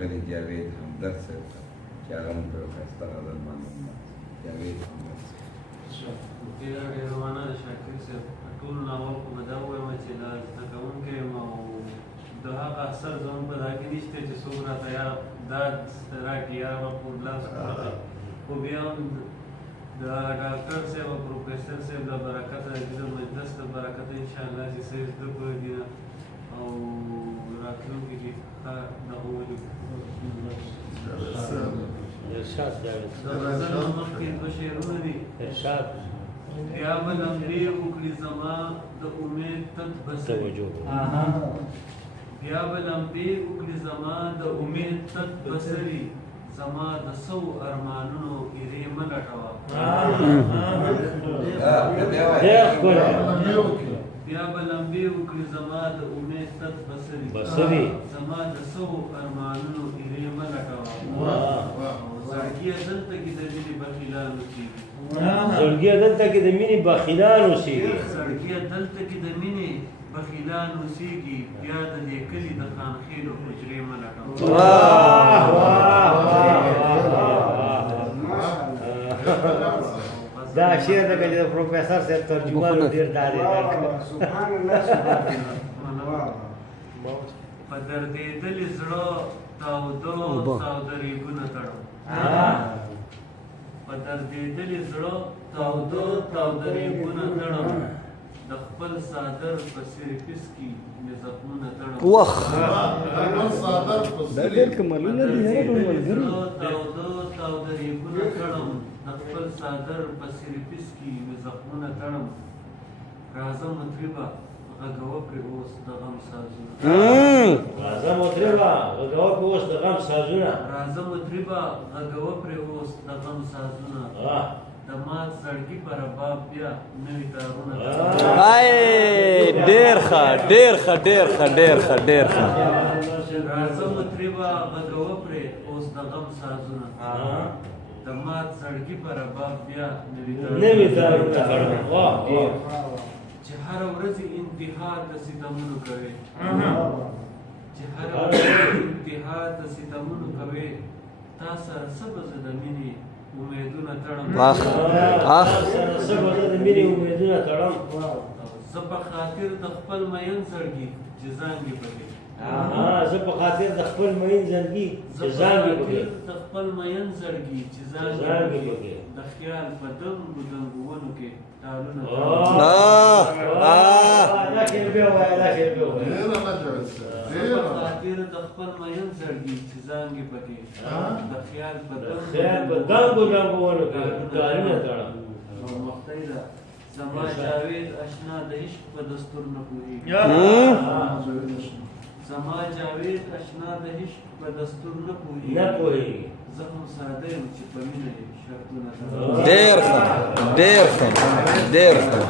ښاغلي جاوید همدرد صاحب ته چې هغه موږ ته یو ښایسته غزل معلومه جاوید همدرد صاحب. ډېره مننه شاکر صاحب. ټول ناول خو به دا ووایم چې دا زده کوونکی یم او د هغه اثر زموږ په دا کې نشته چې څوک راته یا دا راکړي یا به په لاس خو بیا هم د ډاکټر صاحب او پروفیسر صاحب د برکته د دې مجلس د برکته انشاءالله چې څه زده کړي دي او راتلونکي کې دغه ولیکو. ارشاد جاوید د غزل نه مخکې دوه شعرونه دي. ارشاد بیا به لمبې وکړي زما د امید تت بسري توجه بیا به لمبې وکړي زما د امید تت بسري زما د سو ارمانونو ایرې مه لټوه. بیا به لمبې وکړي زما د امید تت بسري زما د سو ارمانونو ایرې مه لټوه. زړګیه دلته کې د مینې بخیلان اوسېږي. زړګیه دلته کې د مینې بخیلان اوسېږي. زړګیه دلته کې د مینې بخیلان اوسېږي. بیا د دې کلي د خانخېلو حجرې مه لټوه. دا شعر لکه چې د پروفیسر صاحب ترجمانو ډېر ډارېدل. په دردېدلي زړه تاوده ریګونه تړم. په دردېدلي زړه تاوده ریګونه تړم. د خپل صادر په سریپس کې مې زخمونه تړم. دا ډېر کمالونه دي هغه ټول ملګري. تاوده ریګونه تړم. د خپل صادر په سریپس کې مې زخمونه تړم. راځه مطربه غږوه پرې اوس د غم سازونه. راځه مطربه غږوه پرې اوس د غم سازونه. راځه مطربه غږوه پرې اوس د غم سازونه. د مات زړګي په رباب بیا نوي تارونه. ډېر ښه ډېر ښه ډېر ښه ډېر ښه ډېر ښه. راځه مطربه غږوه پرې اوس د غم سازونه. د مات زړګي په رباب بیا نوي تارونه تړم. چې هره ورځ انتها د ستمونو کوي. چې هره ورځ انتها د ستمونو کوي. تا سره څه به زه د مینې امیدونه تړم. څه به زه د مینې امیدونه تړم. زه په خاطر د خپل مین زړګي چې زانګې پکې. زه په خاطر د خپل مین زړګي چې زانګې پکې. د خپل مین زړګي چې زانګې پکې. د خیال په دنګو دنګو ونو کې ټالونه تړم. دا شعر بیا وایه دا شعر بیا وایه. زه په خاطر د خپل مین زړګي چې زانګې پکې. د خیال په دنګو دنګو ونو کې ټالونه تړم. مختۍ ده زما جاوید اشنا د عشق په دستور نه پوهېږي. زما جاوید اشنا د عشق په دستور نه پوهېږي. زه هم ساده یم چې په مینه یې شرطونه تړم. ډېر ښه ډېر ښه ډېر ښه.